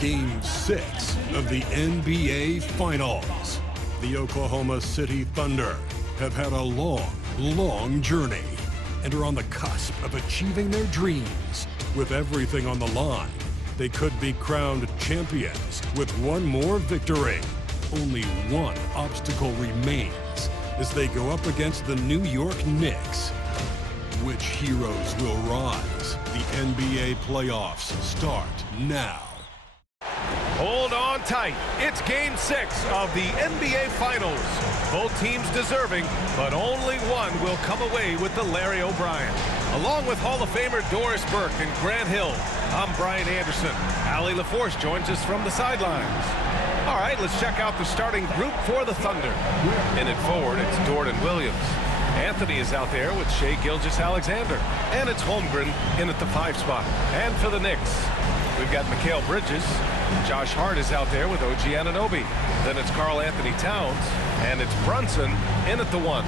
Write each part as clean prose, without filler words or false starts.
Game 6 of the NBA Finals. The Oklahoma City Thunder have had a long journey and are on the cusp of achieving their dreams. With everything on the line, they could be crowned champions with one more victory. Only one obstacle remains as they go up against the New York Knicks. Which heroes will rise? The NBA playoffs start now. Hold on tight. It's Game 6 of the NBA Finals. Both teams deserving, but only one will come away with the Larry O'Brien. Along with Hall of Famer Doris Burke and Grant Hill, I'm Brian Anderson. Allie LaForce joins us from the sidelines. All right, let's check out the starting group for the Thunder. In it forward, it's Jordan Williams. Anthony is out there with Shai Gilgeous-Alexander. And it's Holmgren in at the 5 spot. And for the Knicks, we've got Mikal Bridges. Josh Hart is out there with OG Anunoby. Then it's Karl Anthony Towns. And it's Brunson in at the 1.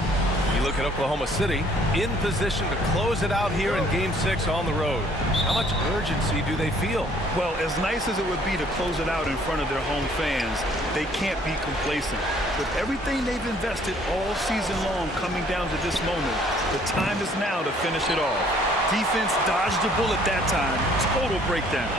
You look at Oklahoma City, in position to close it out here in Game 6 on the road. How much urgency do they feel? Well, as nice as it would be to close it out in front of their home fans, they can't be complacent. With everything they've invested all season long coming down to this moment, the time is now to finish it off. Defense dodged the bullet that time. Total breakdown.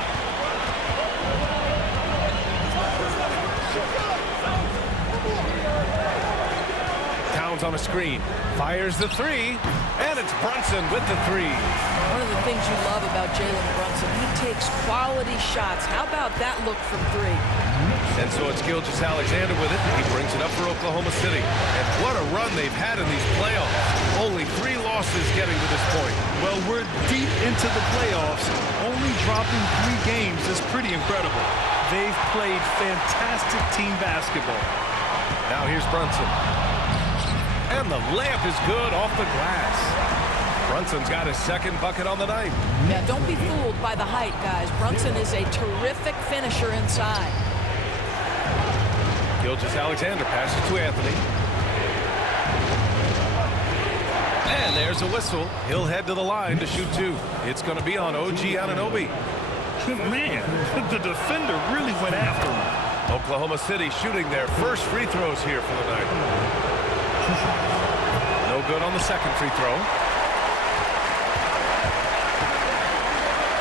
On a screen, fires the 3, and it's Brunson with the 3. One of the things you love about Jalen Brunson, he takes quality shots. How about that look from 3? And so it's Gilgeous-Alexander with it. He brings it up for Oklahoma City. And what a run they've had in these playoffs. Only 3 losses getting to this point. Well, we're deep into the playoffs. Only dropping 3 games is pretty incredible. They've played fantastic team basketball. Now here's Brunson. And the layup is good off the glass. Brunson's got his 2nd bucket on the night. Yeah, don't be fooled by the height, guys. Brunson is a terrific finisher inside. Gilgeous-Alexander passes to Anthony. And there's a whistle. He'll head to the line to shoot 2. It's going to be on OG Anunoby. Man, the defender really went after him. Oklahoma City shooting their first free throws here for the night. No good on the 2nd free throw.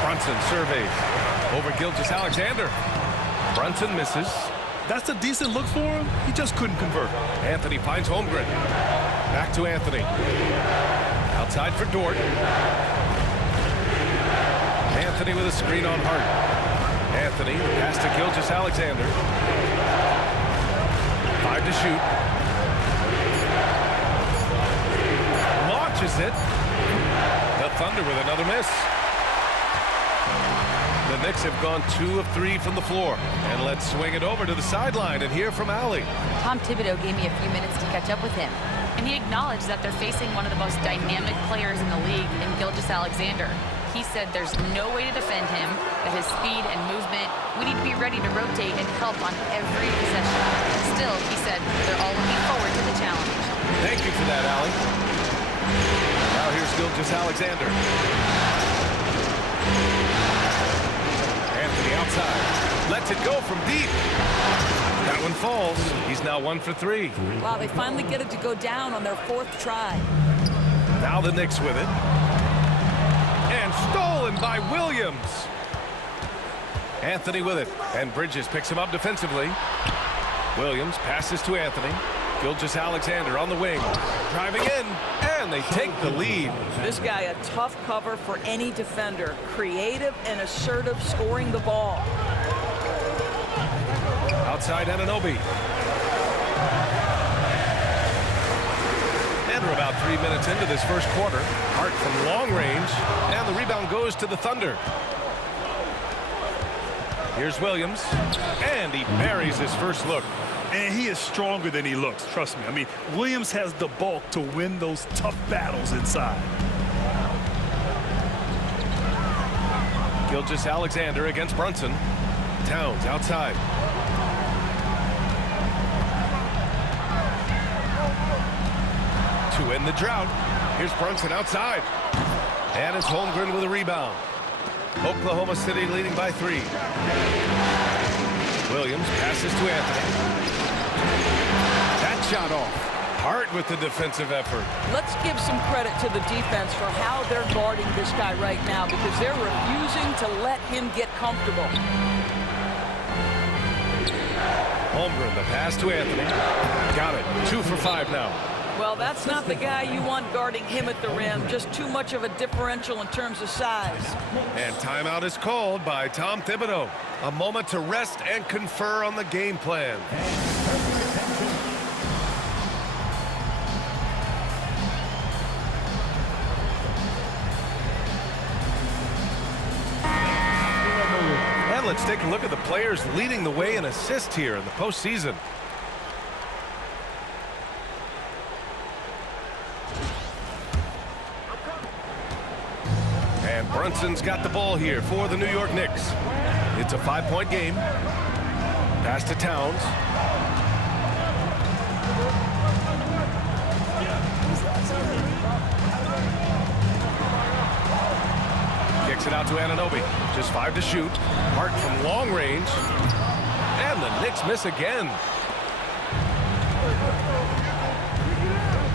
Brunson surveys over Gilgeous-Alexander. Brunson misses. That's a decent look for him. He just couldn't convert. Anthony finds Holmgren. Back to Anthony. Outside for Dort. Anthony with a screen on Hart. Anthony, pass to Gilgeous-Alexander. 5 to shoot. Launches it. The Thunder with another miss. The Knicks have gone 2 of 3 from the floor. And let's swing it over to the sideline and hear from Allie. Tom Thibodeau gave me a few minutes to catch up with him. And he acknowledged that they're facing one of the most dynamic players in the league in Gilgeous-Alexander. He said there's no way to defend him, that his speed and movement, we need to be ready to rotate and help on every possession. Still, he said they're all looking forward to the challenge. Thank you for that, Allie. Now here's Gilgeous-Alexander. Anthony outside. Lets it go from deep. That one falls. He's now 1 for 3. Wow, they finally get it to go down on their 4th try. Now the Knicks with it. And stolen by Williams. Anthony with it. And Bridges picks him up defensively. Williams passes to Anthony. Gilgeous-Alexander on the wing. Driving in. And they take the lead. This guy, a tough cover for any defender. Creative and assertive scoring the ball. Outside Anunoby. And we're about 3 minutes into this first quarter. Hart from long range. And the rebound goes to the Thunder. Here's Williams. And he buries his first look. And he is stronger than he looks, trust me. I mean, Williams has the bulk to win those tough battles inside. Gilgeous-Alexander against Brunson. Towns outside. To end the drought. Here's Brunson outside. And it's Holmgren with a rebound. Oklahoma City leading by 3. Williams passes to Anthony. That shot off. Hart with the defensive effort. Let's give some credit to the defense for how they're guarding this guy right now, because they're refusing to let him get comfortable. Holmgren, the pass to Anthony. Got it. 2 for 5 now. Well, that's not the guy you want guarding him at the rim. Just too much of a differential in terms of size. And timeout is called by Tom Thibodeau. A moment to rest and confer on the game plan. And let's take a look at the players leading the way in assists here in the postseason. And Brunson's got the ball here for the New York Knicks. It's a 5-point game. Pass to Towns. Kicks it out to Anunoby. Just 5 to shoot. Hart from long range. And the Knicks miss again.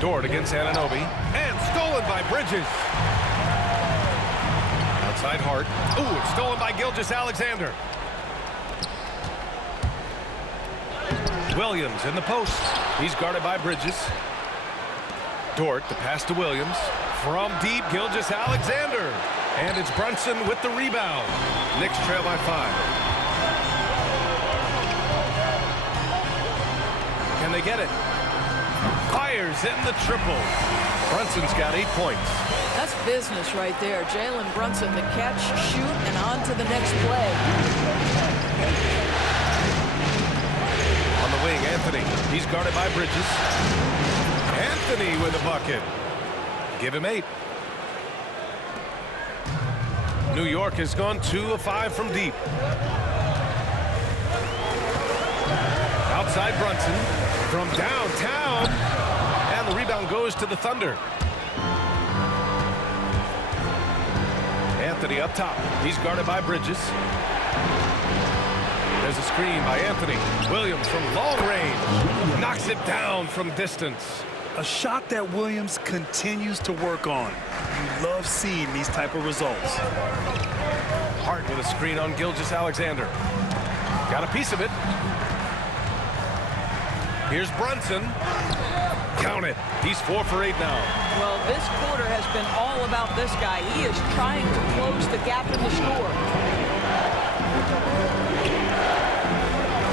Dort against Anunoby. And stolen by Bridges. Outside Hart. Ooh, it's stolen by Gilgeous-Alexander. Williams in the post. He's guarded by Bridges. Dort, the pass to Williams. From deep, Gilgeous-Alexander. And it's Brunson with the rebound. Knicks trail by 5. Can they get it? Fires in the triple. Brunson's got 8 points. That's business right there. Jalen Brunson, the catch, shoot, and on to the next play. On the wing, Anthony. He's guarded by Bridges. Anthony with a bucket. Give him 8. New York has gone 2 of 5 from deep. Outside Brunson from downtown. And the rebound goes to the Thunder. Anthony up top. He's guarded by Bridges. There's a screen by Anthony. Williams from long range. Knocks it down from distance. A shot that Williams continues to work on. You love seeing these type of results. Hart with a screen on Gilgeous-Alexander. Got a piece of it. Here's Brunson. Count it. He's 4 for 8 now. Well, this quarter has been all about this guy. He is trying to close the gap in the score.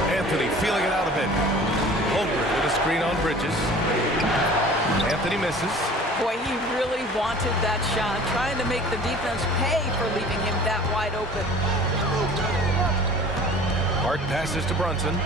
Anthony feeling it out a bit. Holmgren with a screen on Bridges. Anthony misses. Boy, he really wanted that shot, trying to make the defense pay for leaving him that wide open. Hart passes to Brunson.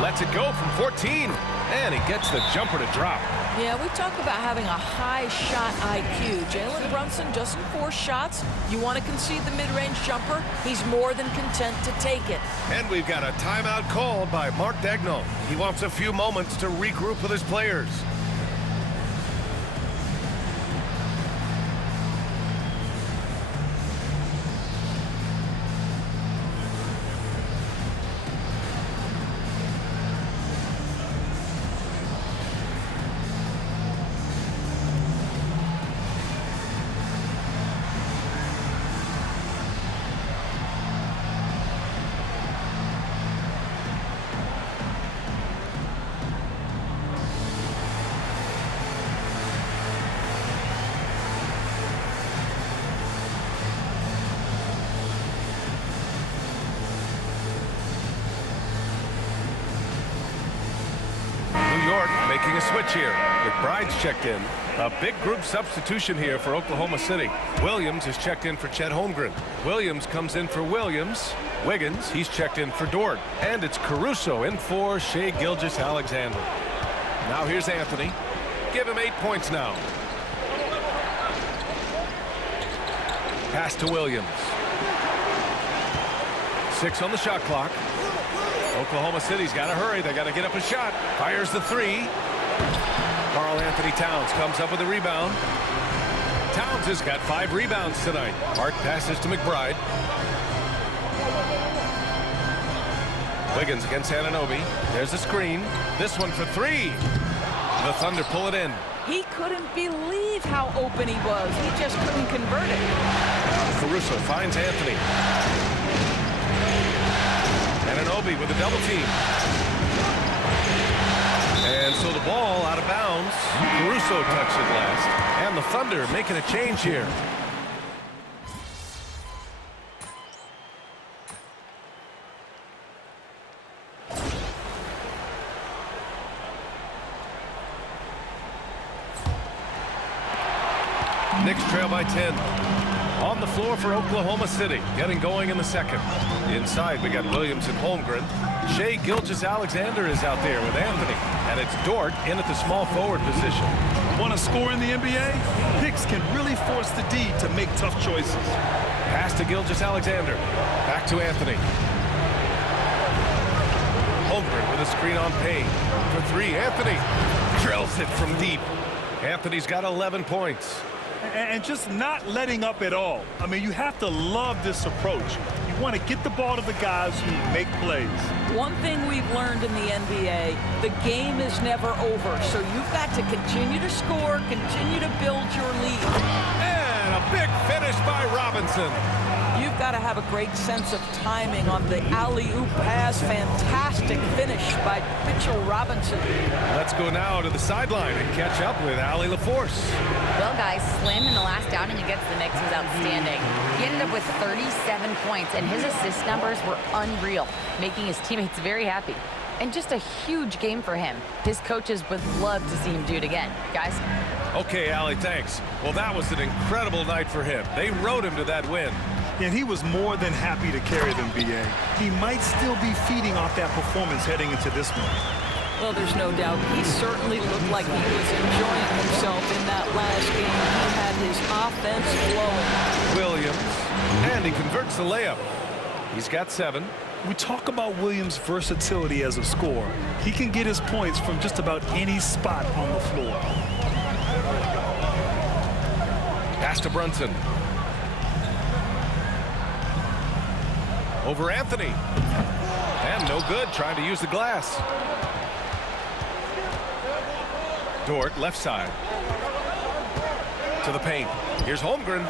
Lets it go from 14. And he gets the jumper to drop. Yeah, we talk about having a high shot IQ. Jalen Brunson doesn't force shots. You want to concede the mid-range jumper, he's more than content to take it. And we've got a timeout called by Mark Daigneault. He wants a few moments to regroup with his players. Making a switch here. McBride's checked in. A big group substitution here for Oklahoma City. Williams is checked in for Chet Holmgren. Williams comes in for Williams. Wiggins, he's checked in for Dort. And it's Caruso in for Shai Gilgeous-Alexander. Now here's Anthony. Give him 8 points now. Pass to Williams. 6 on the shot clock. Oklahoma City's got to hurry. They got to get up a shot. Fires the 3. Karl-Anthony Towns comes up with a rebound. Towns has got 5 rebounds tonight. Hart passes to McBride. Wiggins against Anunoby. There's the screen. This one for three. The Thunder pull it in. He couldn't believe how open he was. He just couldn't convert it. Caruso finds Anthony. Anunoby with a double team. And so the ball out of bounds. Caruso touched it last. And the Thunder making a change here. Knicks trail by 10. On the floor for Oklahoma City, getting going in the second. Inside, we got Williams and Holmgren. Shai Gilgeous-Alexander is out there with Anthony. And it's Dort in at the small forward position. Want to score in the NBA? Hicks can really force the D to make tough choices. Pass to Gilgeous-Alexander. Back to Anthony. Holmgren with a screen on Payne. For three, Anthony drills it from deep. Anthony's got 11 points. And just not letting up at all. I mean, you have to love this approach. You want to get the ball to the guys who make plays. One thing we've learned in the NBA, the game is never over. So you've got to continue to score, continue to build your lead. And a big finish by Robinson. You've got to have a great sense of timing on the alley-oop pass. Fantastic finish by Mitchell Robinson. Let's go now to the sideline and catch up with Allie LaForce. Well, guys, Slim in the last outing against the Knicks was outstanding. He ended up with 37 points, and his assist numbers were unreal, making his teammates very happy. And just a huge game for him. His coaches would love to see him do it again. Guys? Okay, Allie, thanks. Well, that was an incredible night for him. They rode him to that win. And he was more than happy to carry them, B.A. He might still be feeding off that performance heading into this one. Well, there's no doubt. He certainly looked like he was enjoying himself in that last game. He had his offense flowing. Williams, and he converts the layup. He's got 7. We talk about Williams' versatility as a scorer. He can get his points from just about any spot on the floor. Pass to Brunson. Over Anthony. And no good, trying to use the glass. Dort, left side. To the paint. Here's Holmgren.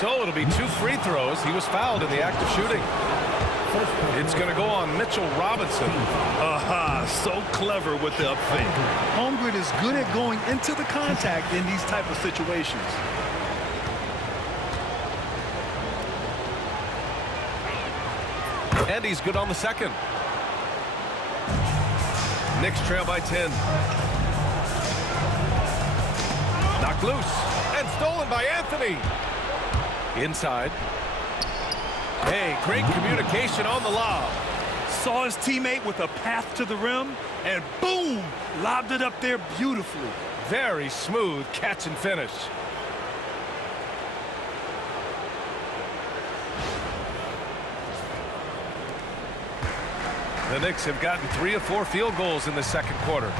So it'll be 2 free throws. He was fouled in the act of shooting. It's going to go on Mitchell Robinson. Aha, so clever with the up fake. Holmgren is good at going into the contact in these type of situations. And he's good on the second. Knicks trail by 10. Knocked loose and stolen by Anthony. Inside. Hey, great communication on the lob. Saw his teammate with a path to the rim, and boom, lobbed it up there beautifully. Very smooth catch and finish. The Knicks have gotten 3 of 4 field goals in the second quarter.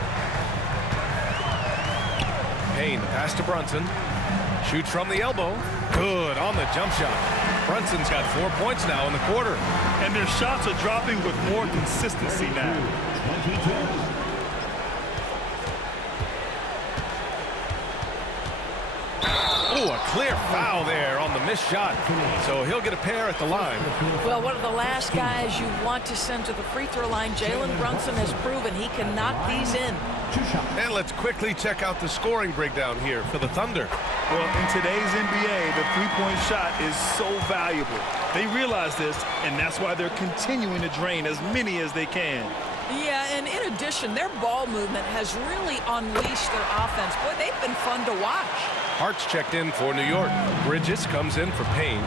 Payne, pass to Brunson. Shoots from the elbow. Good on the jump shot. Brunson's got 4 points now in the quarter. And their shots are dropping with more consistency now. Ooh, a clear foul there on the missed shot. So he'll get a pair at the line. Well, one of the last guys you want to send to the free throw line, Jalen Brunson has proven he can knock these in. And let's quickly check out the scoring breakdown here for the Thunder. Well, in today's NBA, the three-point shot is so valuable. They realize this, and that's why they're continuing to drain as many as they can. Yeah, and in addition, their ball movement has really unleashed their offense. Boy, they've been fun to watch. Hart's checked in for New York. Bridges comes in for Payne.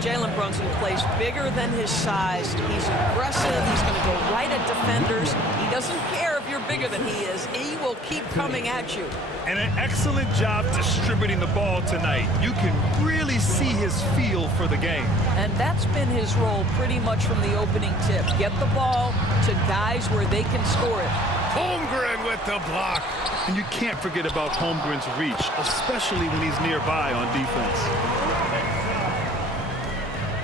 Jalen Brunson plays bigger than his size. He's aggressive. He's going to go right at defenders. He doesn't care if you're bigger than he is. He will keep coming at you. And an excellent job distributing the ball tonight. You can really see his feel for the game. And that's been his role pretty much from the opening tip. Get the ball to guys where they can score it. Holmgren with the block. And you can't forget about Holmgren's reach, especially when he's nearby on defense.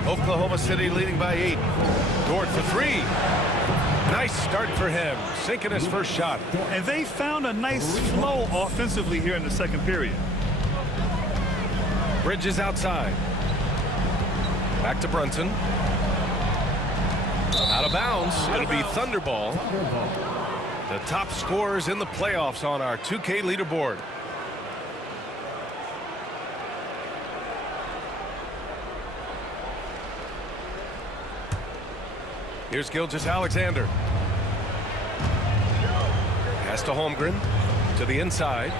Oklahoma City leading by 8. Dort for 3. Nice start for him, sinking his first shot. And they found a nice flow offensively here in the second period. Bridges outside. Back to Brunson. Out of bounds. It'll be Thunderball. The top scorers in the playoffs on our 2K leaderboard. Here's Gilgeous-Alexander. Pass to Holmgren. To the inside.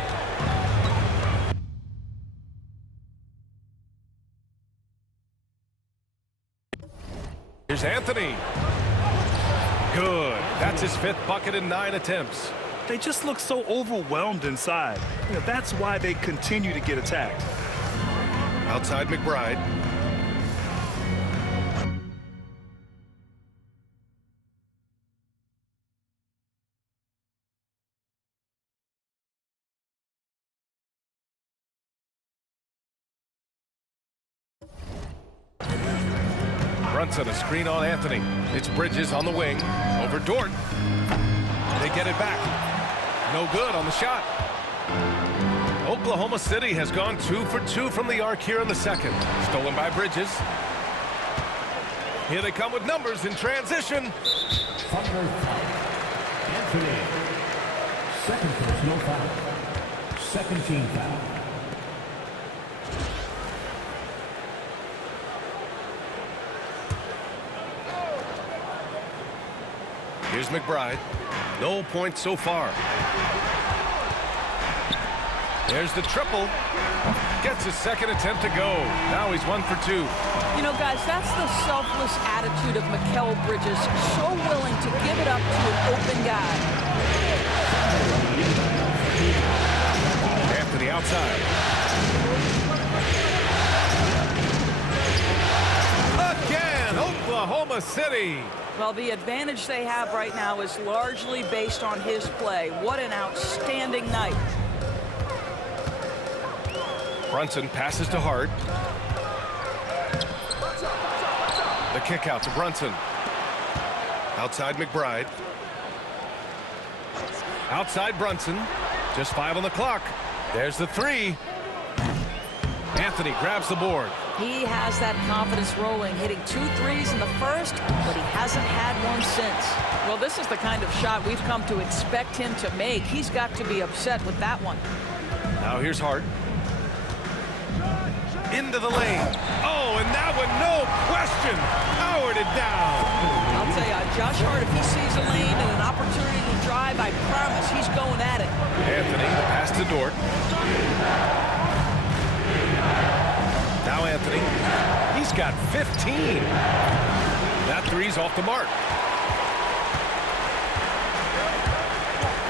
Here's Anthony. Good. That's his 5th bucket in 9 attempts. They just look so overwhelmed inside. That's why they continue to get attacked. Outside McBride. Brunson, a screen on Anthony. It's Bridges on the wing. Over Dort. They get it back. No good on the shot. Oklahoma City has gone 2 for 2 from the arc here in the second. Stolen by Bridges. Here they come with numbers in transition. Anthony. Second personal foul. Second team foul. Here's McBride. No points so far. There's the triple. Gets his second attempt to go. Now he's 1 for 2. You know, guys, that's the selfless attitude of Mikal Bridges. So willing to give it up to an open guy. Anthony outside. Again, Oklahoma City. Well, the advantage they have right now is largely based on his play. What an outstanding night. Brunson passes to Hart. The kick out to Brunson. Outside McBride. Outside Brunson. Just 5 on the clock. There's the 3. Anthony grabs the board. He has that confidence rolling, hitting 2 threes in the first, but he hasn't had one since. Well, this is the kind of shot we've come to expect him to make. He's got to be upset with that one. Now here's Hart. Into the lane. Oh, and that one, no question, powered it down. I'll tell you, Josh Hart, if he sees a lane and an opportunity to drive, I promise he's going at it. Anthony, the pass to Dort. Now Anthony, he's got 15. That 3's off the mark.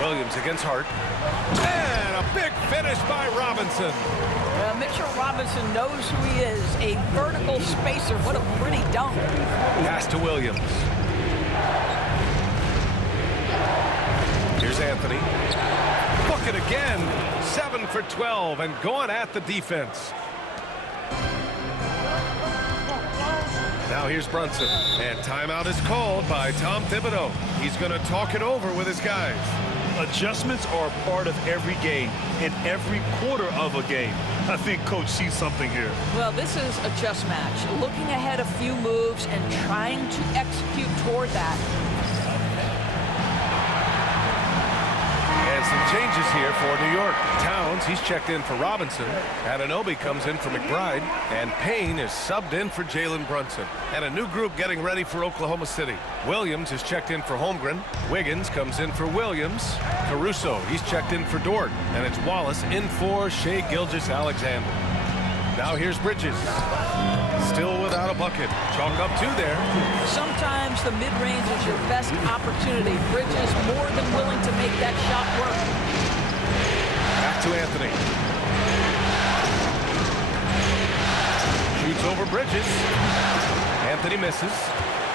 Williams against Hart. And a big finish by Robinson. Mitchell Robinson knows who he is, a vertical spacer. What a pretty dunk. Pass to Williams. Here's Anthony. Bucket again. 7 for 12 and going at the defense. Now here's Brunson, and timeout is called by Tom Thibodeau. He's going to talk it over with his guys. Adjustments are a part of every game, and every quarter of a game. I think Coach sees something here. Well, this is a chess match. Looking ahead a few moves and trying to execute toward that. And some changes here for New York. Towns, he's checked in for Robinson. Anunoby comes in for McBride. And Payne is subbed in for Jalen Brunson. And a new group getting ready for Oklahoma City. Williams is checked in for Holmgren. Wiggins comes in for Williams. Caruso, he's checked in for Dort. And it's Wallace in for Shai Gilgeous-Alexander. Now here's Bridges. Still without a bucket. Chalk up 2 there. Sometimes the mid-range is your best opportunity. Bridges more than willing to make that shot work. Back to Anthony. Shoots over Bridges. Anthony misses.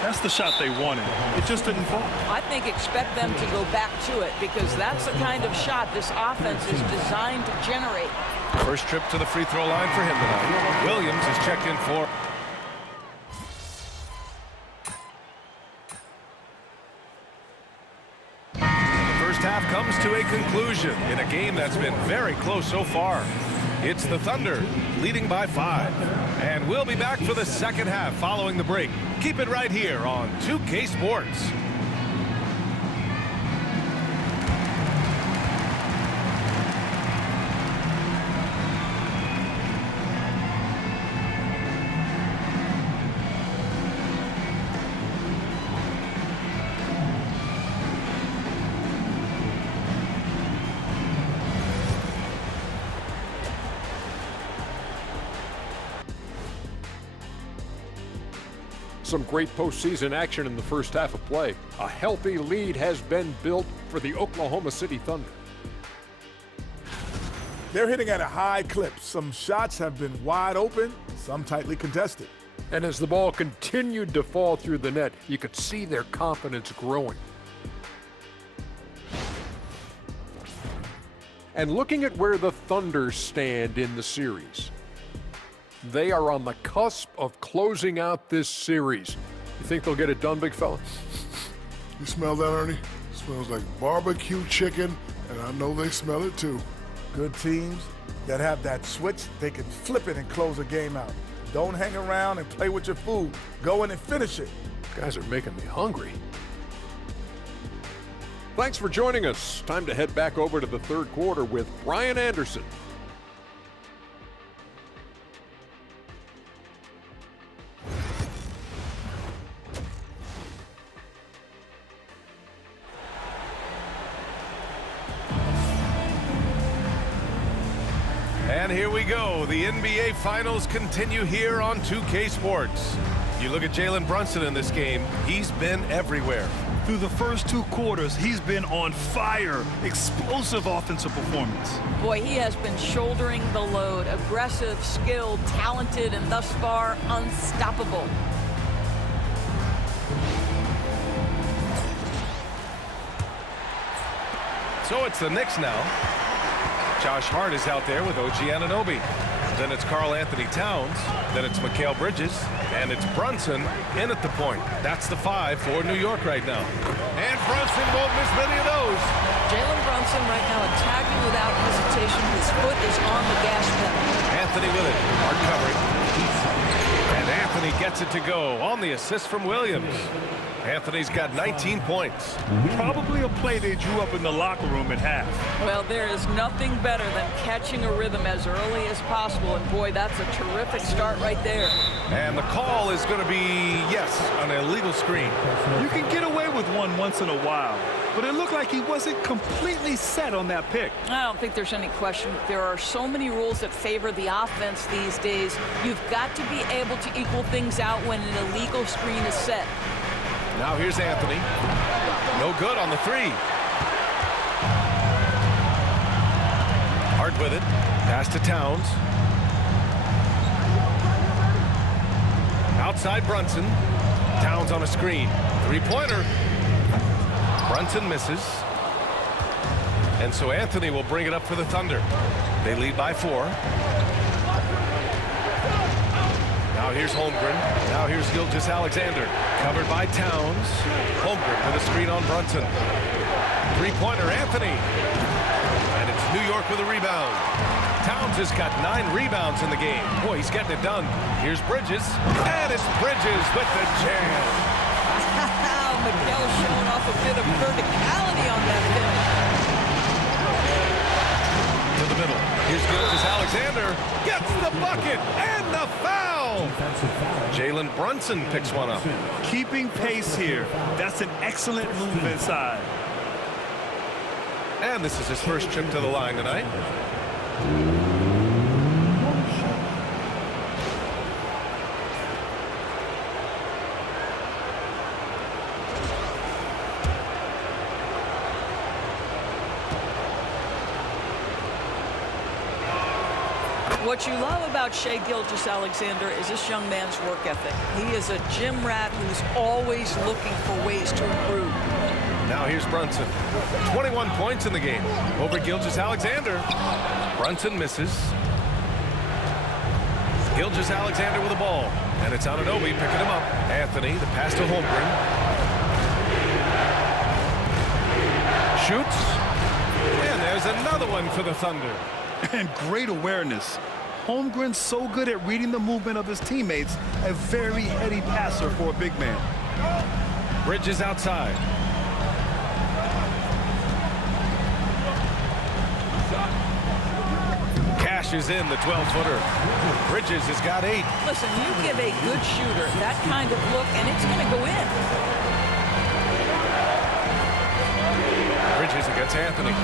That's the shot they wanted. It just didn't fall. I think expect them to go back to it because that's the kind of shot this offense is designed to generate. First trip to the free throw line for him tonight. Williams is checked in for. to a conclusion in a game that's been very close so far. It's the Thunder leading by 5. And we'll be back for the second half following the break. Keep it right here on 2K Sports. Some great postseason action in the first half of play. A healthy lead has been built for the Oklahoma City Thunder. They're hitting at a high clip. Some shots have been wide open, some tightly contested. And as the ball continued to fall through the net, you could see their confidence growing. And looking at where the Thunder stand in the series, they are on the cusp of closing out this series. You think they'll get it done, big fella? You smell that, Ernie? It smells like barbecue chicken, and I know they smell it too. Good teams that have that switch, they can flip it and close a game out. Don't hang around and play with your food. Go in and finish it. Guys are making me hungry. Thanks for joining us. Time to head back over to the third quarter with Brian Anderson. And here we go. The NBA Finals continue here on 2K Sports. You look at Jalen Brunson in this game, he's been everywhere. Through the first 2 quarters, he's been on fire. Explosive offensive performance. Boy, he has been shouldering the load. Aggressive, skilled, talented, and thus far unstoppable. So it's the Knicks now. Josh Hart is out there with OG Anunoby. Then it's Karl Anthony Towns. Then it's Mikal Bridges. And it's Brunson in at the point. That's the 5 for New York right now. And Brunson won't miss many of those. Jalen Brunson right now attacking without hesitation. His foot is on the gas pedal. Anthony with it. Hard covering. And Anthony gets it to go on the assist from Williams. Anthony's got 19 points. Probably a play they drew up in the locker room at half. Well, there is nothing better than catching a rhythm as early as possible. And boy, that's a terrific start right there. And the call is going to be, yes, an illegal screen. You can get away with one once in a while, but it looked like he wasn't completely set on that pick. I don't think there's any question. There are so many rules that favor the offense these days. You've got to be able to equal things out when an illegal screen is set. Now here's Anthony. No good on the 3. Hart with it. Pass to Towns. Outside Brunson. Towns on a screen. 3-pointer. Brunson misses. And so Anthony will bring it up for the Thunder. They lead by 4. Now here's Holmgren. Now here's Gilgeous-Alexander. Covered by Towns. Holmgren with a screen on Brunson. 3-pointer, Anthony. And it's New York with a rebound. Towns has got 9 rebounds in the game. Boy, he's getting it done. Here's Bridges. And it's Bridges with the jam. Wow, Mikal showing off a bit of verticality on that finish. To the middle. Here's Gilgeous-Alexander. Gets the bucket and the foul. Jalen Brunson picks one up. Keeping pace here. That's an excellent move inside. And this is his first trip to the line tonight. What you love about Shai Gilgeous-Alexander is this young man's work ethic. He is a gym rat who's always looking for ways to improve. Now here's Brunson. 21 points in the game over Gilgeous-Alexander. Brunson misses. Gilgeous-Alexander with the ball. And it's Anunoby picking him up. Anthony, the pass to Holmgren. Shoots. There's another one for the Thunder. And great awareness. Holmgren's so good at reading the movement of his teammates, a very heady passer for a big man. Bridges outside. Cashes in the 12-footer. Bridges has got 8. Listen, you give a good shooter that kind of look, and it's going to go in. Bridges against Anthony.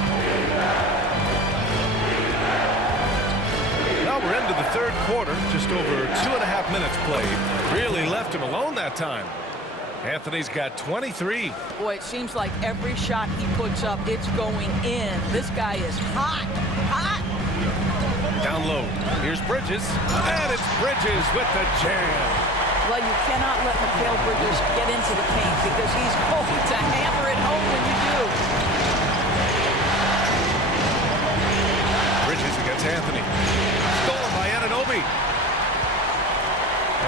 Now we're into the third quarter. Just over 2.5 minutes played. Really left him alone that time. Anthony's got 23. Boy, it seems like every shot he puts up, it's going in. This guy is hot, hot. Down low. Here's Bridges. And it's Bridges with the jam. Well, you cannot let Mikal Bridges get into the paint because he's going to hammer it home when you do. Bridges against Anthony. Stolen by Anunoby.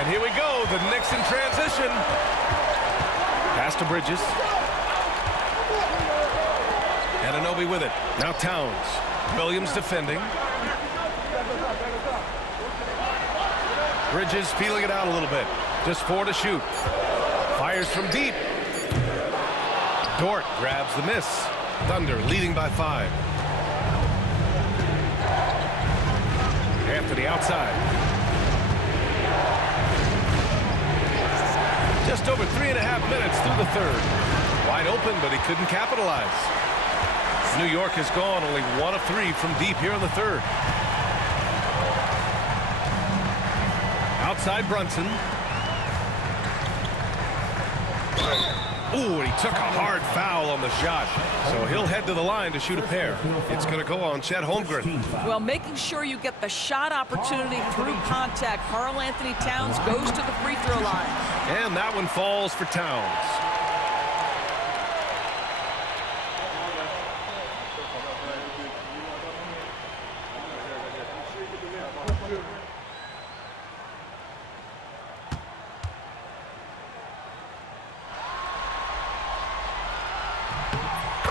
And here we go. The Knicks in transition. Pass to Bridges. Anunoby with it. Now Towns. Williams defending. Bridges feeling it out a little bit. Just 4 to shoot. Fires from deep. Dort grabs the miss. Thunder leading by 5. Anthony outside. Just over 3.5 minutes through the third. Wide open, but he couldn't capitalize. New York has gone only 1 of 3 from deep here in the third. Outside Brunson. Ooh, he took a hard foul on the shot. So he'll head to the line to shoot a pair. It's going to go on Chet Holmgren. Well, making sure you get the shot opportunity through contact. Karl-Anthony Towns goes to the free throw line. And that one falls for Towns.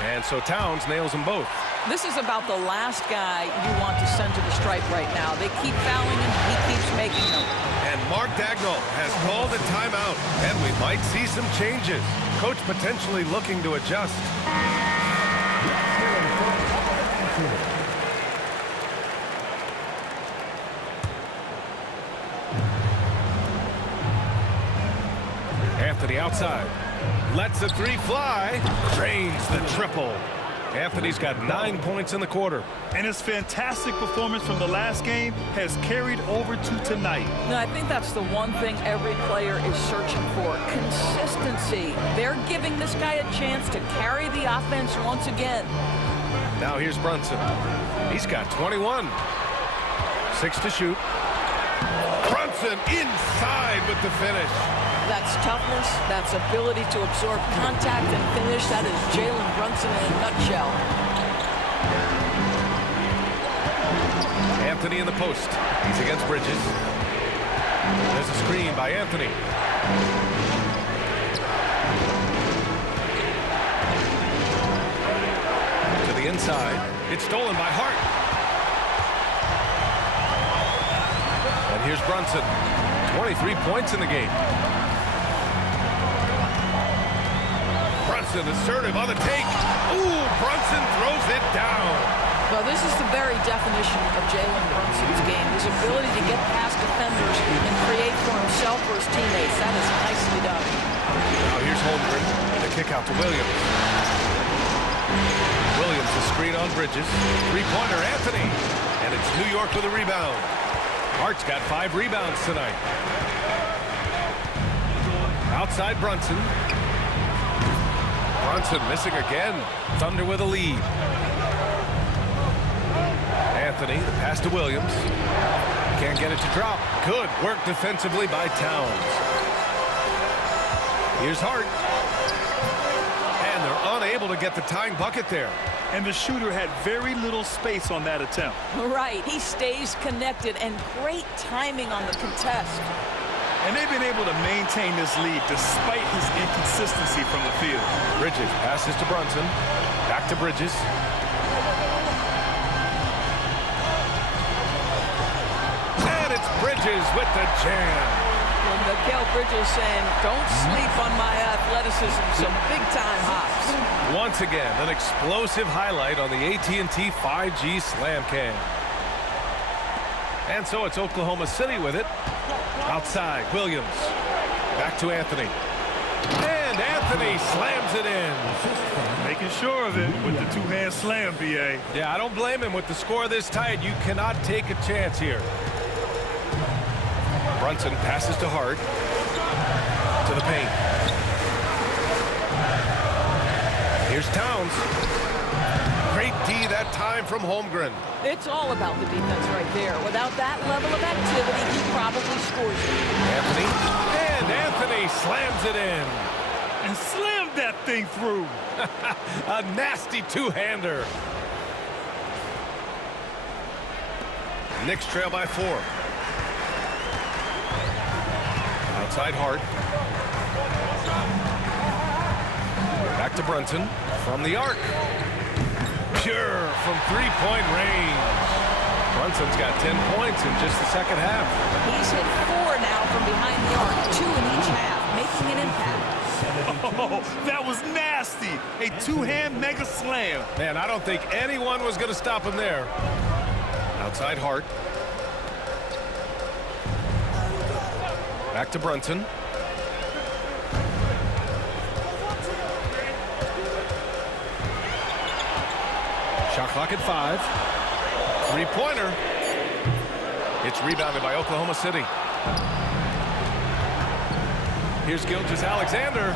And so Towns nails them both. This is about the last guy you want to send to the stripe right now. They keep fouling him, he keeps making them. And Mark Dagnall has called a timeout, and we might see some changes. Coach potentially looking to adjust. Anthony outside. Lets the 3 fly. Drains the triple. Anthony's got 9 points in the quarter. And his fantastic performance from the last game has carried over to tonight. No, I think that's the one thing every player is searching for. Consistency. They're giving this guy a chance to carry the offense once again. Now here's Brunson. He's got 21. 6 to shoot. Brunson inside with the finish. That's toughness, that's ability to absorb contact and finish. That is Jalen Brunson in a nutshell. Anthony in the post. He's against Bridges. There's a screen by Anthony. To the inside. It's stolen by Hart. And here's Brunson. 23 points in the game. Brunson assertive on the take. Ooh, Brunson throws it down. Well, this is the very definition of Jalen Brunson's game. His ability to get past defenders and create for himself or his teammates. That is nicely done. Now here's Holmgren. The kick out to Williams. Williams a screen on Bridges. 3-pointer Anthony. And it's New York with a rebound. Hart's got 5 rebounds tonight. Outside Brunson. Brunson missing again. Thunder with a lead. Anthony, the pass to Williams. Can't get it to drop. Good work defensively by Towns. Here's Hart. And they're unable to get the tying bucket there. And the shooter had very little space on that attempt. Right, he stays connected and great timing on the contest. And they've been able to maintain this lead despite his inconsistency from the field. Bridges passes to Brunson. Back to Bridges. Bridges with the jam. Well, Miguel Bridges saying, don't sleep on my athleticism, some big-time hops. Once again, an explosive highlight on the AT&T 5G Slam Cam. And so it's Oklahoma City with it. Outside, Williams. Back to Anthony. And Anthony slams it in. Making sure of it with the two-hand slam, B.A. Yeah, I don't blame him. With the score this tight, you cannot take a chance here. Brunson passes to Hart. To the paint. Here's Towns. Great D that time from Holmgren. It's all about the defense right there. Without that level of activity, he probably scores it. Anthony. And Anthony slams it in. And slammed that thing through. A nasty two-hander. Knicks trail by 4. Outside Hart. Back to Brunson from the arc. Pure from three-point range. Brunson's got 10 points in just the second half. He's hit 4 now from behind the arc, 2 in each half, making an impact. Oh, that was nasty. A two-hand mega slam. Man, I don't think anyone was going to stop him there. Outside Hart. Back to Brunson. Shot clock at 5. Three-pointer. It's rebounded by Oklahoma City. Here's Gilgeous-Alexander.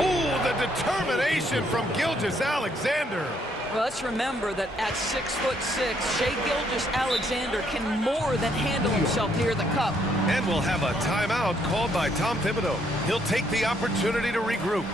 Oh, the determination from Gilgeous-Alexander. Well, let's remember that at 6'6", Shai Gilgeous-Alexander can more than handle himself near the cup. And we'll have a timeout called by Tom Thibodeau. He'll take the opportunity to regroup.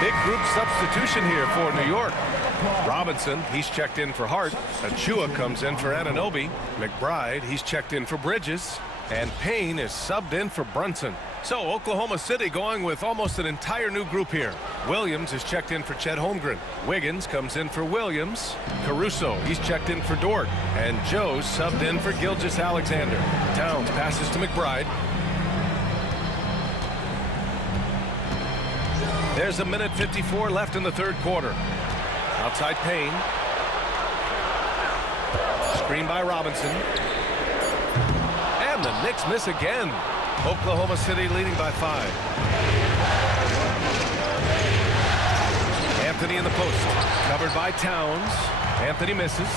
Big group substitution here for New York. Robinson, he's checked in for Hart. Achua comes in for Anunoby. McBride, he's checked in for Bridges. And Payne is subbed in for Brunson. So Oklahoma City going with almost an entire new group here. Williams is checked in for Chet Holmgren. Wiggins comes in for Williams. Caruso, he's checked in for Dort. And Joe's subbed in for Gilgeous-Alexander. Towns passes to McBride. There's a minute 54 left in the third quarter. Outside Payne. Screen by Robinson. And the Knicks miss again. Oklahoma City leading by 5. Anthony in the post. Covered by Towns. Anthony misses.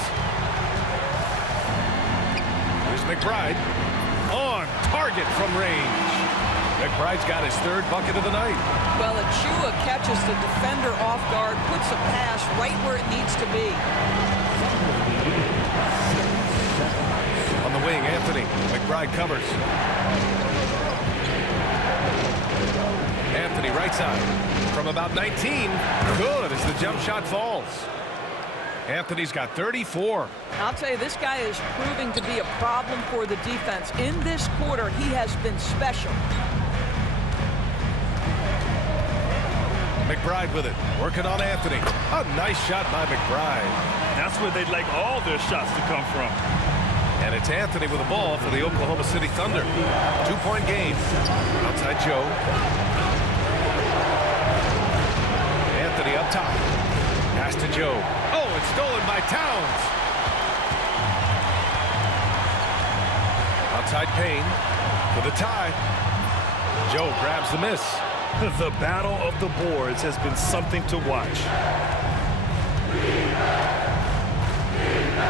Here's McBride. On target from range. McBride's got his third bucket of the night. Well, Achua catches the defender off guard, puts a pass right where it needs to be. On the wing, Anthony. McBride covers. Anthony right side. From about 19. Good as the jump shot falls. Anthony's got 34. I'll tell you, this guy is proving to be a problem for the defense. In this quarter, he has been special. McBride with it, working on Anthony. A nice shot by McBride. That's where they'd like all their shots to come from. And it's Anthony with the ball for the Oklahoma City Thunder. 2-point game. Outside Joe. Anthony up top. Pass to Joe. Oh, it's stolen by Towns. Outside Payne for the tie. Joe grabs the miss. The battle of the boards has been something to watch.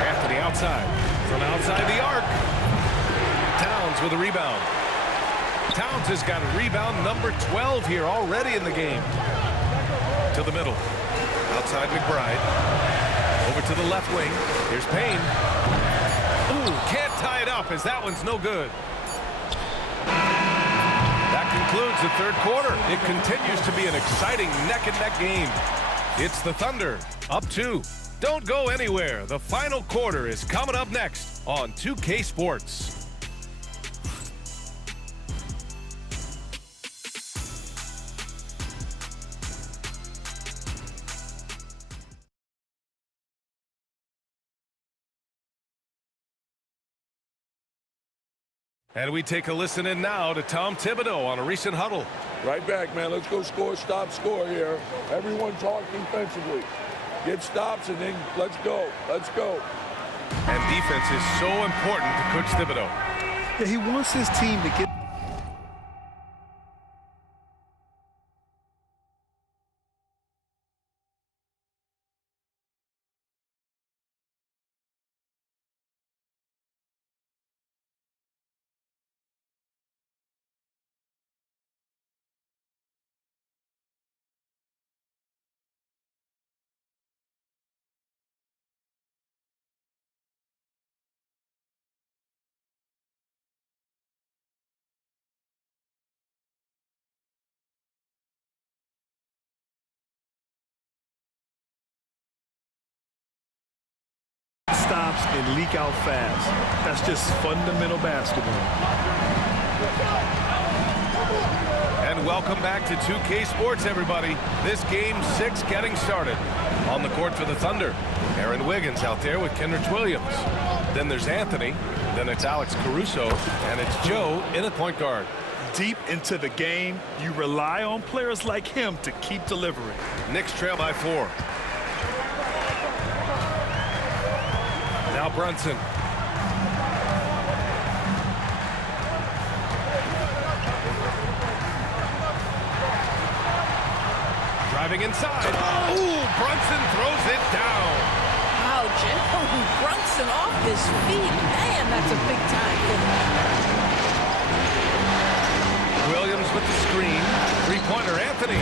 Anthony outside. From outside the arc. Towns with a rebound. Towns has got a rebound number 12 here already in the game. To the middle. Outside McBride. Over to the left wing. Here's Payne. Ooh, can't tie it up as that one's no good. That concludes the third quarter. It continues to be an exciting neck-and-neck game. It's the Thunder up 2. Don't go anywhere. The final quarter is coming up next on 2K Sports. And we take a listen in now to Tom Thibodeau on a recent huddle. Right back, man. Let's go score, stop, score here. Everyone talk defensively. Get stops and then let's go. Let's go. And defense is so important to Coach Thibodeau. Yeah, he wants his team to get... stops and leak out fast. That's just fundamental basketball. And welcome back to 2K Sports, everybody. This game 6 getting started. On the court for the Thunder, Aaron Wiggins out there with Kenrich Williams. Then there's Anthony. Then it's Alex Caruso. And it's Joe in at point guard. Deep into the game, you rely on players like him to keep delivering. Knicks trail by 4. Now Brunson. Driving inside. Ooh, Brunson throws it down. Wow, Jim. Brunson off his feet. Man, that's a big time hit. Williams with the screen. Three-pointer, Anthony.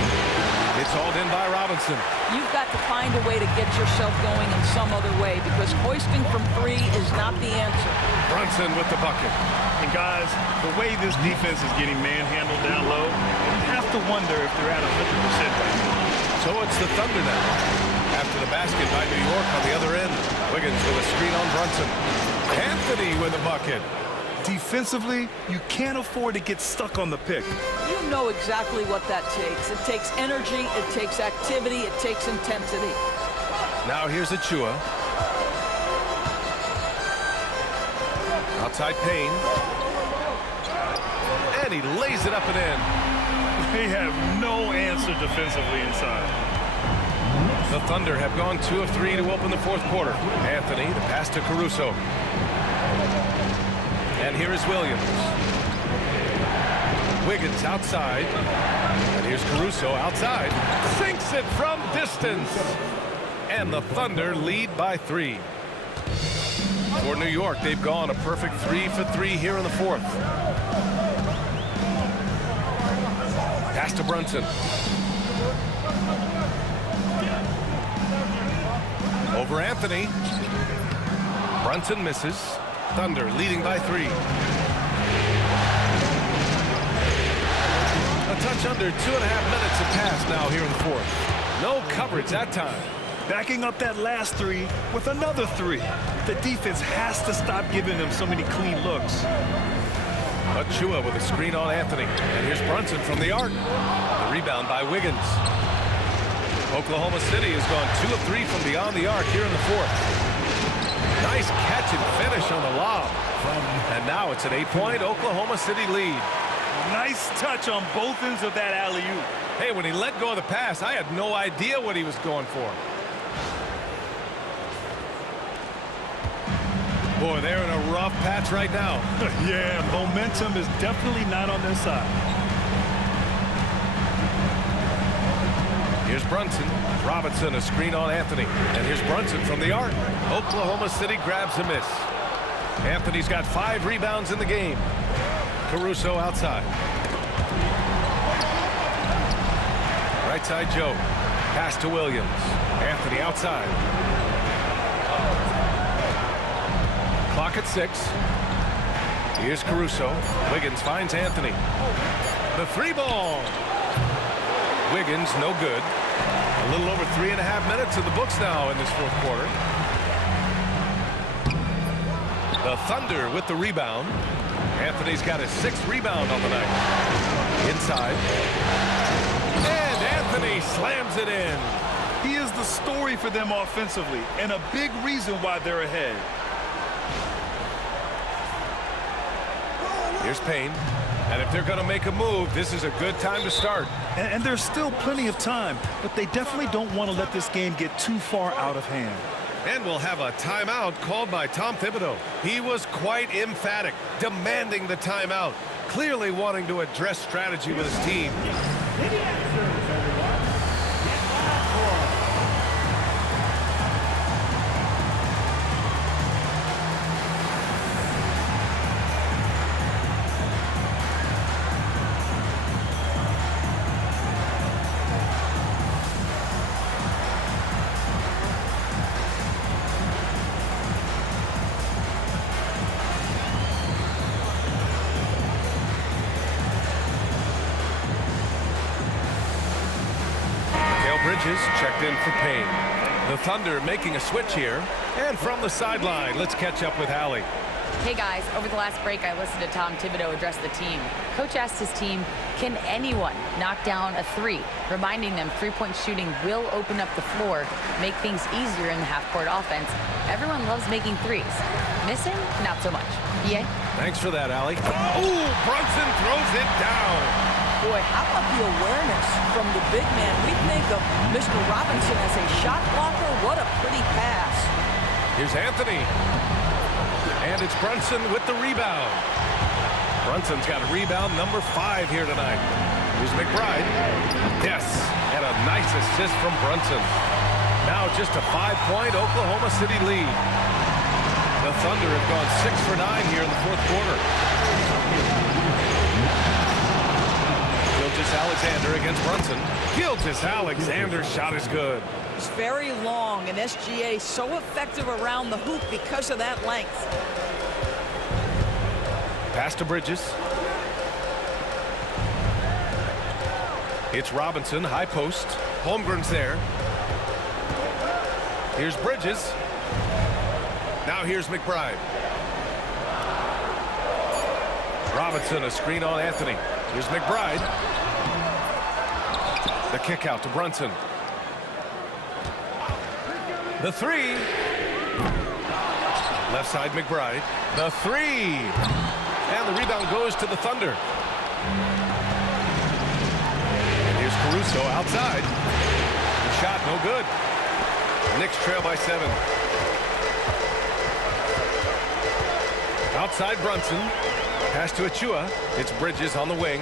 It's hauled in by Robinson. You've got to find a way to get yourself going in some other way because hoisting from 3 is not the answer. Brunson with the bucket. And guys, the way this defense is getting manhandled down low, you have to wonder if they're at 100% right now. So it's the Thunder now. After the basket by New York on the other end. Wiggins with a screen on Brunson. Anthony with a bucket. Defensively, you can't afford to get stuck on the pick. You know exactly what that takes. It takes energy, it takes activity, it takes intensity. Now here's Achua. Outside Payne. And he lays it up and in. They have no answer defensively inside. The Thunder have gone 2 of 3 to open the fourth quarter. Anthony, the pass to Caruso. And here is Williams. Wiggins outside. And here's Caruso outside. Sinks it from distance. And the Thunder lead by 3. For New York, they've gone a perfect 3 for 3 here in the fourth. Pass to Brunson. Over Anthony. Brunson misses. Thunder leading by 3. A touch under 2.5 minutes have passed now here in the fourth. No coverage that time. Backing up that last 3 with another 3. The defense has to stop giving them so many clean looks. Achua with a screen on Anthony. And here's Brunson from the arc. The rebound by Wiggins. Oklahoma City has gone 2 of 3 from beyond the arc here in the fourth. Nice catch and finish on the lob. And now it's an 8-point Oklahoma City lead. Nice touch on both ends of that alley-oop. Hey, when he let go of the pass, I had no idea what he was going for. Boy, they're in a rough patch right now. Yeah, momentum is definitely not on their side. Here's Brunson. Robinson, a screen on Anthony. And here's Brunson from the arc. Oklahoma City grabs a miss. Anthony's got 5 rebounds in the game. Caruso outside. Right side Joe. Pass to Williams. Anthony outside. Clock at 6. Here's Caruso. Wiggins finds Anthony. The 3 ball. Wiggins no good. A little over 3.5 minutes in the books now in this fourth quarter. The Thunder with the rebound. Anthony's got his 6th rebound on the night. Inside. And Anthony slams it in. He is the story for them offensively and a big reason why they're ahead. Here's Payne. And if they're going to make a move, this is a good time to start. And there's still plenty of time, but they definitely don't want to let this game get too far out of hand. And we'll have a timeout called by Tom Thibodeau. He was quite emphatic, demanding the timeout, clearly wanting to address strategy with his team. Bridges checked in for Payne. The Thunder making a switch here. And from the sideline, let's catch up with Allie. Hey guys, over the last break I listened to Tom Thibodeau address the team. Coach asked his team, can anyone knock down a 3? Reminding them 3-point shooting will open up the floor, make things easier in the half-court offense. Everyone loves making 3s. Missing? Not so much. Yeah? Thanks for that, Allie. Oh, Brunson throws it down. Boy, how about the awareness from the big man? We think of Mr. Robinson as a shot blocker. What a pretty pass. Here's Anthony. And it's Brunson with the rebound. Brunson's got a rebound number 5 here tonight. Here's McBride. Yes, and a nice assist from Brunson. Now just a 5-point Oklahoma City lead. The Thunder have gone 6 for 9 here in the fourth quarter. Gilgeous-Alexander against Brunson. Gilgeous-Alexander's shot is good. It's very long, and SGA so effective around the hoop because of that length. Pass to Bridges. It's Robinson, high post. Holmgren's there. Here's Bridges. Now here's McBride. Robinson, a screen on Anthony. Here's McBride. The kick out to Brunson. The 3. Left side McBride. The 3. And the rebound goes to the Thunder. And here's Caruso outside. The shot no good. Knicks trail by 7. Outside Brunson. Pass to Achua. It's Bridges on the wing.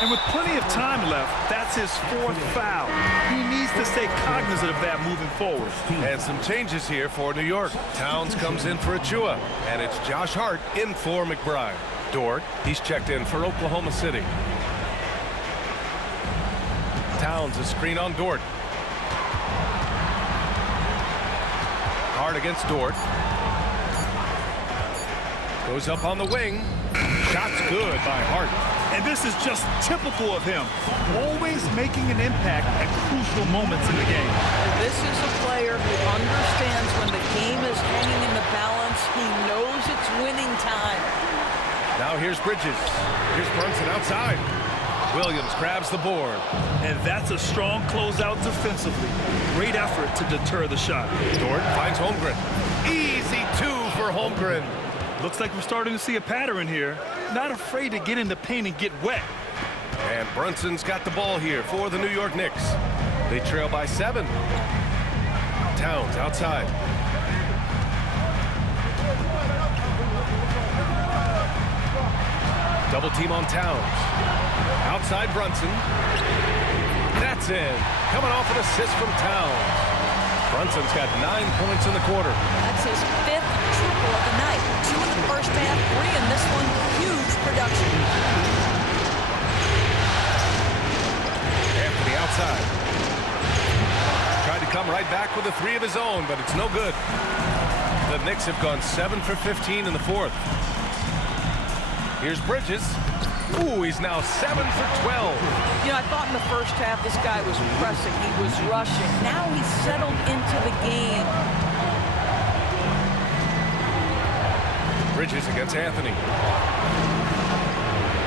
And with plenty of time left, that's his 4th foul. He needs to stay cognizant of that moving forward. And some changes here for New York. Towns comes in for Achua. And it's Josh Hart in for McBride. Dort, he's checked in for Oklahoma City. Towns, a screen on Dort. Hart against Dort. Goes up on the wing. Shot's good by Hart. And this is just typical of him. Always making an impact at crucial moments in the game. This is a player who understands when the game is hanging in the balance. He knows it's winning time. Now here's Bridges. Here's Brunson outside. Williams grabs the board. And that's a strong closeout defensively. Great effort to deter the shot. Dort finds Holmgren. Easy 2 for Holmgren. Looks like we're starting to see a pattern here. Not afraid to get in the paint and get wet. And Brunson's got the ball here for the New York Knicks. They trail by 7. Towns outside. Double team on Towns. Outside Brunson. That's in. Coming off an assist from Towns. Brunson's got 9 points in the quarter. That's his 5th triple of the night. 2 in the first half, 3 in this one. Huge production. Anthony outside. Tried to come right back with a 3 of his own, but it's no good. The Knicks have gone 7 for 15 in the fourth. Here's Bridges. Ooh, he's now 7 for 12. You know, I thought in the first half this guy was pressing, he was rushing. Now he's settled into the game. Bridges against Anthony.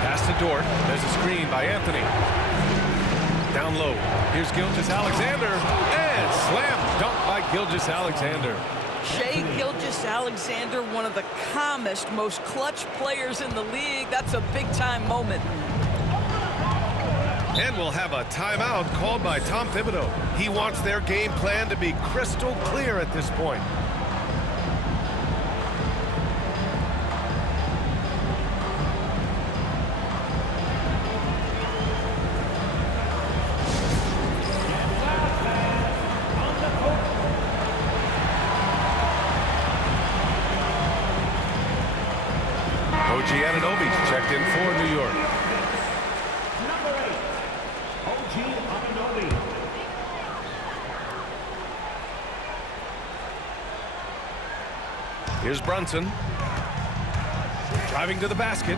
Pass to Dort. There's a screen by Anthony. Down low. Here's Gilgeous-Alexander. And slam dunk by Gilgeous-Alexander. Shai Gilgeous-Alexander, one of the calmest, most clutch players in the league. That's a big-time moment. And we'll have a timeout called by Tom Thibodeau. He wants their game plan to be crystal clear at this point. Checked in for New York. Number 8, OG Anunoby. Here's Brunson. Driving to the basket.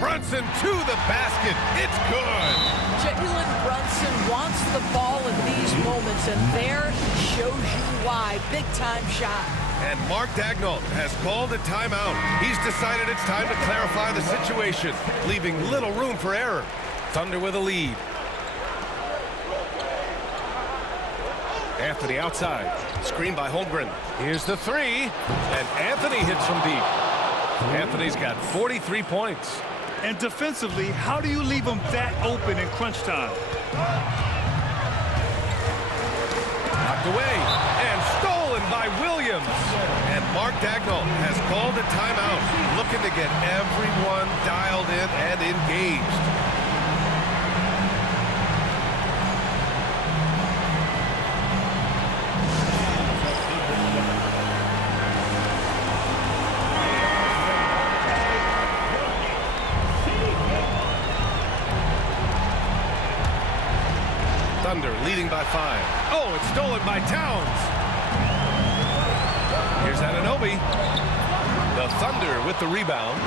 Brunson to the basket. It's good. Jalen Brunson wants the ball in these moments, and there he shows you why. Big-time shot. And Mark Daigneault has called a timeout. He's decided it's time to clarify the situation, leaving little room for error. Thunder with a lead. Anthony outside. Screen by Holmgren. Here's the three. And Anthony hits from deep. Anthony's got 43 points. And defensively, how do you leave them that open in crunch time? Knocked away. And stolen by Williams. And Mark Daigneault has called a timeout, looking to get everyone dialed in and engaged. Thunder leading by 5. Oh, it's stolen by Towns. Here's Anunoby. The Thunder with the rebound.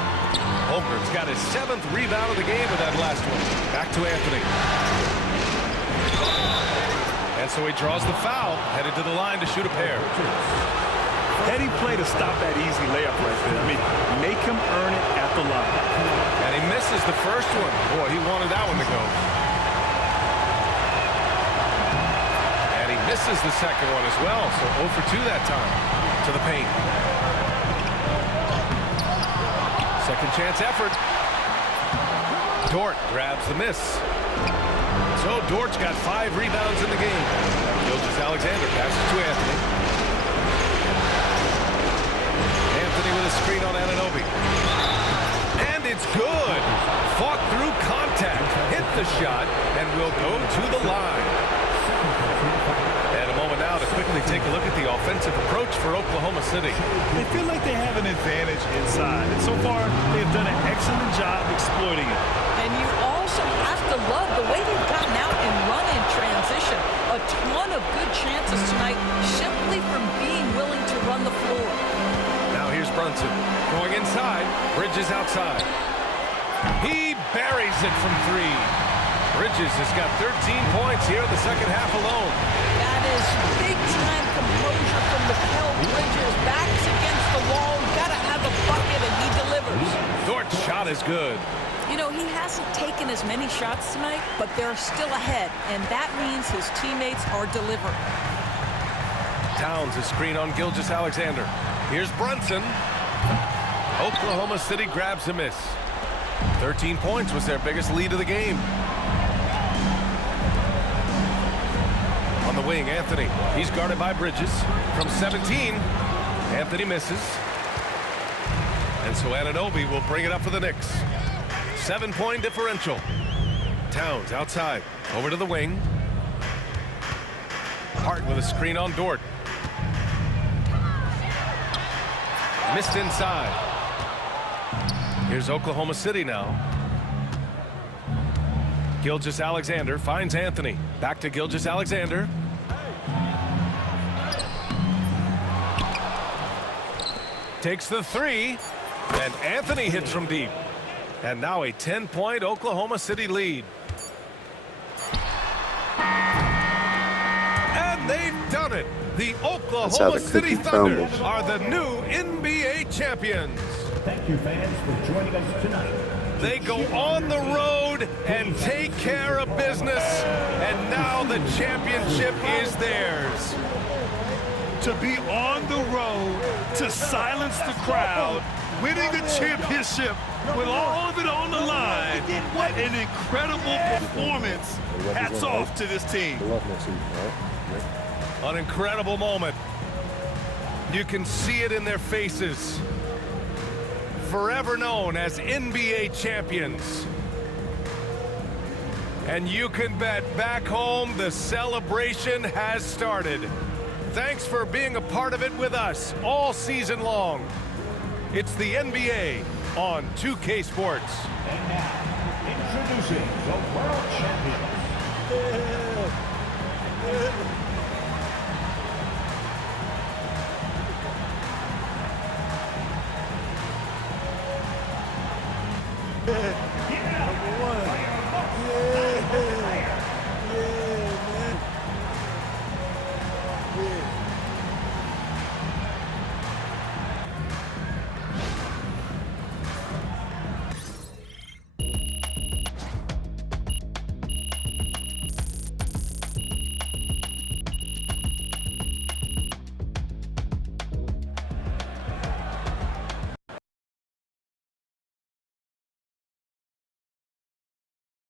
Holmgren's got his 7th rebound of the game with that last one. Back to Anthony. And so he draws the foul, headed to the line to shoot a pair. Heady play to stop that easy layup right there. I mean, make him earn it at the line. And he misses the first one. Boy, he wanted that one to go. And he misses the second one as well, so 0 for 2 that time. To the paint. Second chance effort. Dort grabs the miss. So Dort's got 5 rebounds in the game. Gilgeous-Alexander passes to Anthony. Anthony with a screen on Anunoby. And it's good. Fought through contact. Hit the shot and will go to the line. And a moment now to quickly take a look at the offensive approach for Oklahoma City. They feel like they have an advantage inside, and so far they've done an excellent job exploiting it. And you also have to love the way they've gotten out and run in transition. A ton of good chances tonight simply from being willing to run the floor. Now here's Brunson going inside. Bridges outside. He buries it from 3. Bridges has got 13 points here in the second half alone. That is big-time composure from Mikal Bridges. Backs against the wall. Got to have a bucket, and he delivers. Dort's shot is good. You know, he hasn't taken as many shots tonight, but they're still ahead, and that means his teammates are delivering. Towns is screen on Gilgeous-Alexander. Here's Brunson. Oklahoma City grabs a miss. 13 points was their biggest lead of the game. On the wing, Anthony. He's guarded by Bridges. From 17, Anthony misses. And so Anunoby will bring it up for the Knicks. 7-point differential. Towns outside. Over to the wing. Hart with a screen on Dort. Missed inside. Here's Oklahoma City now. Gilgeous-Alexander finds Anthony. Back to Gilgeous-Alexander. Takes the 3. And Anthony hits from deep. And now a 10-point Oklahoma City lead. And they've done it. The Oklahoma City Thunder are the new NBA champions. Thank you, fans, for joining us tonight. They go on the road and take care of business, and now the championship is theirs. To be on the road, to silence the crowd, winning the championship with all of it on the line. What an incredible performance. Hats off to this team. An incredible moment. You can see it in their faces. Forever known as NBA champions. And you can bet back home the celebration has started. Thanks for being a part of it with us all season long. It's the NBA on 2K Sports. And now, introducing the world champions.